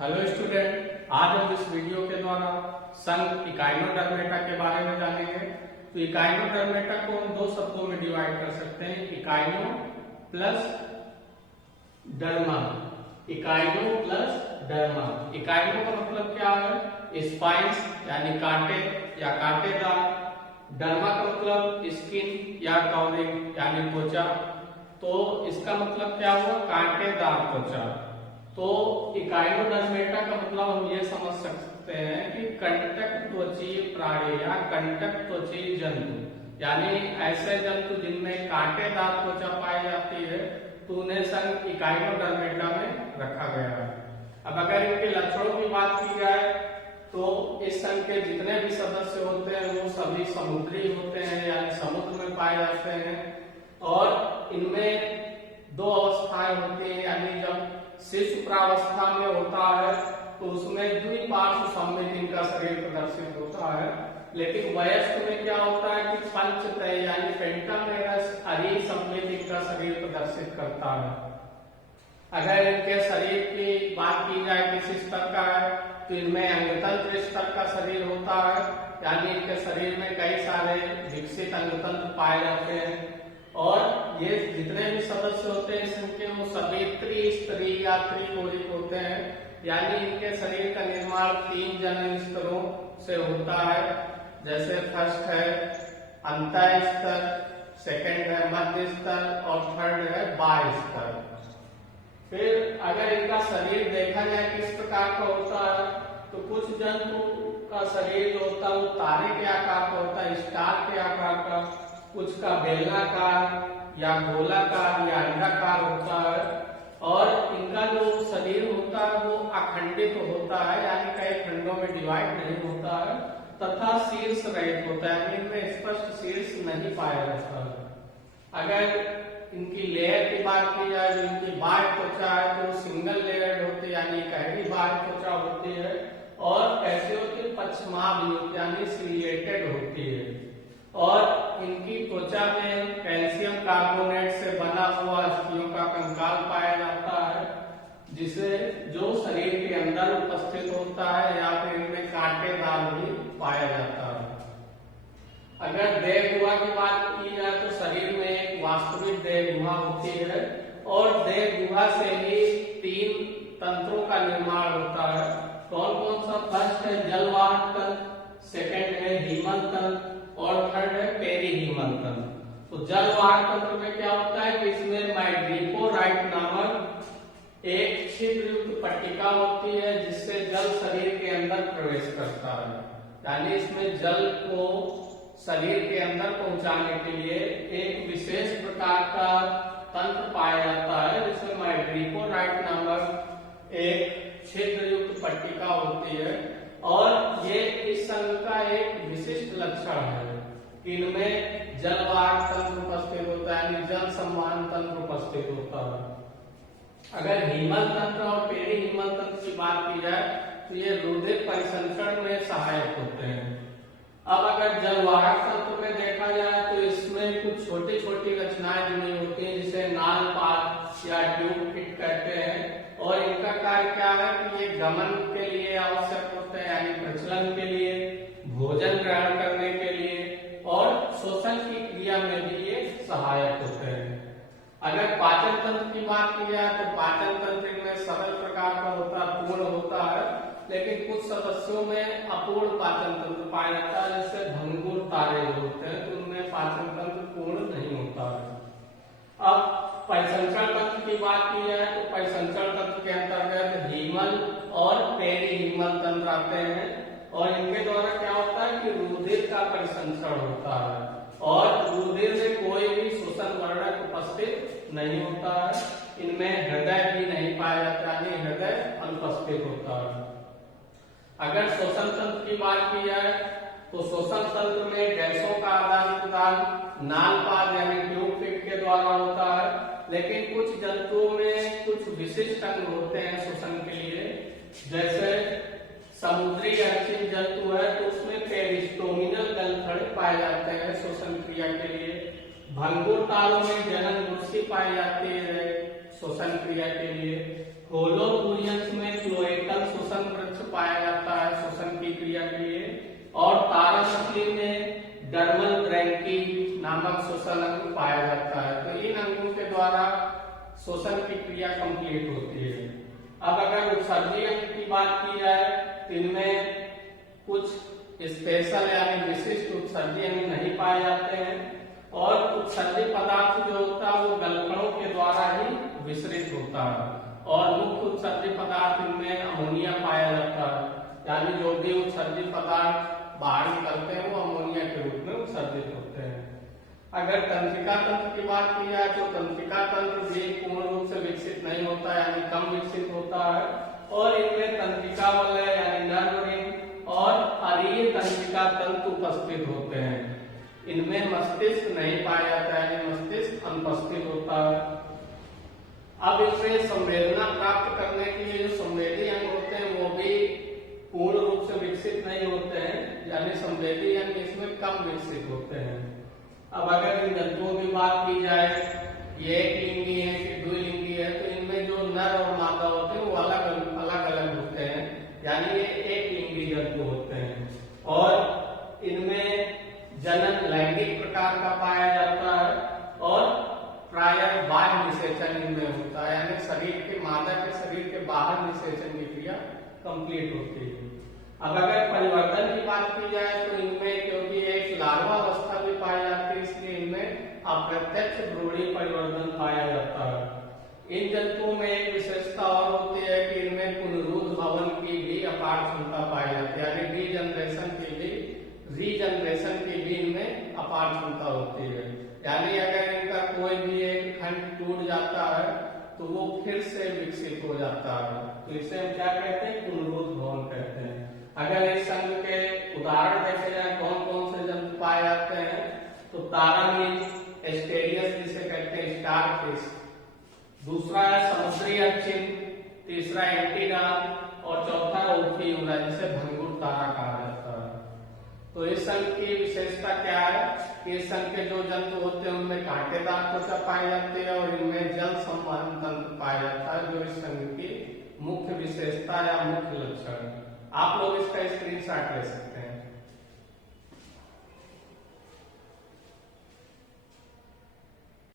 Hello student, आज हम इस वीडियो के द्वारा संघ इकाइनोडर्मेटा के बारे में जानेंगे। तो इकाइनोडर्मेटा को हम दो शब्दों में डिवाइड कर सकते हैं, echino plus derma. Echino plus derma. Echino का मतलब क्या है? स्पाइंस यानी कांटे या कांटेदार। डर्मा का मतलब स्किन या कवरिंग यानी त्वचा। तो इसका मतलब क्या हुआ? कांटेदार त्वचा। तो इकाइनोडर्मेटा का मतलब हम ये समझ सकते हैं कि कंटक त्वचीय प्राणी या कंटक त्वचीय जंतु, यानी ऐसे जंतु जिनमें कांटेदार त्वचा पाई जाती है, तो उन्हें संघ इकाइनोडर्मेटा में रखा गया है। अब अगर इनके लक्षणों की बात की जाए तो इस संघ के जितने भी सदस्य होते हैं वो सभी समुद्री होते हैं, यानी समुद्र में पाए जाते हैं। और इनमें दो अवस्थाएं होती हैं, यानी जब शिशु प्रावस्था में होता है तो उसमें द्विपार्श्व सम्मिलित इनका शरीर प्रदर्शित होता है, लेकिन वयस्क में क्या होता है कि पंचतय यानी पेंटामेरस सम्मिलित इनका शरीर प्रदर्शित करता है। अगर इनके शरीर की बात की जाए किस स्तर का है, तो इनमें अंगतंत्र स्तर का शरीर होता है, यानी इनके शरीर में कई सारे विकसित अंगतंत्र पाए जाते हैं। और ये जितने भी सदस्य होते हैं इनके वो सभी त्रिस्तरीय या त्रिकोणिक होते हैं, यानी इनके शरीर का निर्माण 3 जनन स्तरों से होता है। जैसे फर्स्ट है अंतः स्तर, सेकंड है मध्य स्तर और थर्ड है बाह्य स्तर। फिर अगर इनका शरीर देखा जाए किस प्रकार का होता है, तो कुछ जंतु का शरीर जो होता है वो तारे के आकार का होता है, स्टार के आकार का। कुछ का बेलनाकार या गोलाकार या अंडाकार होता है। और इनका जो शरीर होता है वो अखंडित होता है, यानी कई खंडों में डिवाइड नहीं होता है, तथा शीर्ष रहित होता है, इनमें स्पष्ट शीर्ष नहीं पाया जाता है। अगर इनकी लेयर की बात की जाए, जो इनकी बाह्य त्वचा है तो सिंगल लेयर्ड होती है, यानी गहरी बाह्य त्वचा होती है। और कैसे होती है? पश्चिमाभ होती है, यानी सिलिएटेड होती है। और इनकी त्वचा में कैल्शियम कार्बोनेट से बना हुआ अस्थियों का कंकाल पाया जाता है, जिसे जो शरीर के अंदर उपस्थित होता है, या फिर इनमें कांटेदार भी पाया जाता है। अगर देह गुहा की बात की जाए तो शरीर में एक वास्तविक देह गुहा होती है, और देह गुहा से ही 3 तंत्रों का निर्माण होता है। कौन कौन सा? फर्स्ट है जलवाहक तंत्र, सेकंड है हीमन तंत्र और थर्ड है पेरीहीमन तंत्र। तो जलवाहक तंत्र में क्या होता है कि इसमें माइड्रीपोराइट नामक एक छिद्रयुक्त पट्टिका होती है, जिससे जल शरीर के अंदर प्रवेश करता है, यानी इसमें जल को शरीर के अंदर पहुंचाने के लिए एक विशेष प्रकार का तंत्र पाया जाता है, जिसमें माइड्रीपोराइट नामक एक छिद्रयुक्त पट्टिका होती है। और ये इस संघ का एक विशिष्ट लक्षण है कि इनमें जलवाहक तंत्र उपस्थित होता है, यानी जल संवहन तंत्र उपस्थित होता है। अगर हीमन तंत्र और पेरीहीमन तंत्र की बात की जाए तो ये रुधिर परिसंचरण में सहायक होते हैं। अब अगर जलवाहक तंत्र में देखा जाए तो इसमें कुछ छोटी छोटी रचनाएं जुड़ी होती हैं, जिसे नालपात या ट्यूब फिट कहते हैं। और इनका कार्य क्या है कि ये गमन के लिए आवश्यक होते हैं, यानी प्रचलन के लिए, भोजन ग्रहण करने के लिए और शोषण की क्रिया में भी ये सहायक होते हैं। अगर पाचन तंत्र की बात की जाए तो पाचन तंत्र में सरल प्रकार का होता है, पूर्ण होता है, लेकिन कुछ सदस्यों में अपूर्ण पाचन तंत्र पाया जाता है, जैसे भंगुर तारे जो होते हैं, तो उनमें पाचन तंत्र पूर्ण नहीं होता है। अब परिसंचरण तंत्र की बात की जाए तो परिसंचरण तंत्र के अंतर्गत हीमन और पेरीहीमन तंत्र आते हैं, और इनके द्वारा क्या होता है कि रुधिर का परिसंचरण होता है, और रुधिर में कोई भी शोषण वर्णक उपस्थित नहीं होता है। इनमें हृदय भी नहीं पाया जाता, यानी हृदय अनुपस्थित होता है। अगर शोषण तंत्र की बात की जाए तो शोषण तंत्र में गैसों का आदान प्रदान नालपात यानी ट्यूब फिट के द्वारा होता है, लेकिन कुछ जंतुओं में कुछ विशिष्ट अंग होते हैं शोषण के लिए। जैसे समुद्री अर्चिन जंतु है तो उसमें पेरिस्टोमिनल गलथड़े पाए जाते हैं शोषण क्रिया के लिए। भंगुर तालों में जनन गुर्सी पाई जाती है शोषण क्रिया के लिए। होलोथूरियंस में क्लोएटल पाया जाता है श्वसन की क्रिया के लिए, और तारा मछली में डर्मल ब्रैंकी नामक श्वसन अंग पाया जाता है। तो इन अंगों के द्वारा श्वसन की क्रिया कंप्लीट होती है। अब अगर उत्सर्जी अंग की बात की जाए तो इनमें कुछ स्पेशल यानी विशिष्ट उत्सर्जी अंग नहीं पाए जाते हैं, और उत्सर्जी पदार्थ जो होता है वो गलकणों के द्वारा ही विसरित होता है, और मुख्य उत्सर्जी पदार्थ इनमें अमोनिया पाया जाता है, यानी जो भी उत्सर्जी पदार्थ बाहर निकलते हैं वो अमोनिया के रूप में उत्सर्जित होते हैं। अगर तंत्रिका तंत्र की बात की जाए तो तंत्रिका तंत्र भी पूर्ण रूप से विकसित नहीं होता, यानी कम विकसित होता है, और इनमें तंत्रिका वलय यानी नर्व रिंग और अरीय तंत्रिका तंतु उपस्थित होते हैं। इनमें मस्तिष्क नहीं पाया जाता है, यानी मस्तिष्क अनुपस्थित होता है। अब इसमें संवेदना प्राप्त करने के लिए जो संवेदी अंग होते हैं वो भी पूर्ण रूप से विकसित नहीं होते हैं, यानी संवेदी अंग इसमें कम विकसित होते हैं। अब अगर इन जंतुओं की बात की जाए, ये एक लिंगी है कि द्विलिंगी है, तो इनमें जो नर और मादा होते हैं वो अलग अलग होते हैं, यानी ये एक लिंगी जंतु होते हैं, और इनमें जनन लैंगिक प्रकार का पाया जाता है, और प्रायः बाह्य निषेचन इनमें होता है, यानी शरीर के मादा के शरीर के बाहर निषेचन की क्रिया कंप्लीट होती है। अब अगर परिवर्तन की बात की जाए तो इनमें क्योंकि एक लार्वा अवस्था भी पाई जाती है, इसलिए इनमें अप्रत्यक्ष भ्रूणीय परिवर्तन पाया जाता है। इन जंतुओं में एक विशेषता और होती है कि इनमें पुनरुत्थ भवन की भी अपार क्षमता पाई जाती है, यानी रीजनरेशन की भी इनमें अपार क्षमता होती है, यानी अगर इनका कोई भी एक खंड टूट जाता है तो वो फिर से विकसित हो जाता है, तो इसे हम क्या कहते हैं, पुनरुत्थ भवन कहते हैं। अगर इस संघ के उदाहरण देखे जाए कौन कौन से जंतु पाए जाते हैं, तो तारामीन, एस्टेरियस जिसे कहते हैं स्टारफिश, दूसरा है समुद्री अच्छिन, तीसरा एंटीना, और चौथा ओफियूरा जिसे भंगुर तारा कहा जाता है। तो इस संघ की विशेषता क्या है कि इस संघ के जो जंतु होते हैं उनमें कांटेदार त्वचा पाई जाती है, और इनमें जल संवहन तंत्र पाया जाता है, जो इस संघ की मुख्य विशेषता या मुख्य लक्षण है। आप लोग इसका स्क्रीनशॉट ले सकते हैं।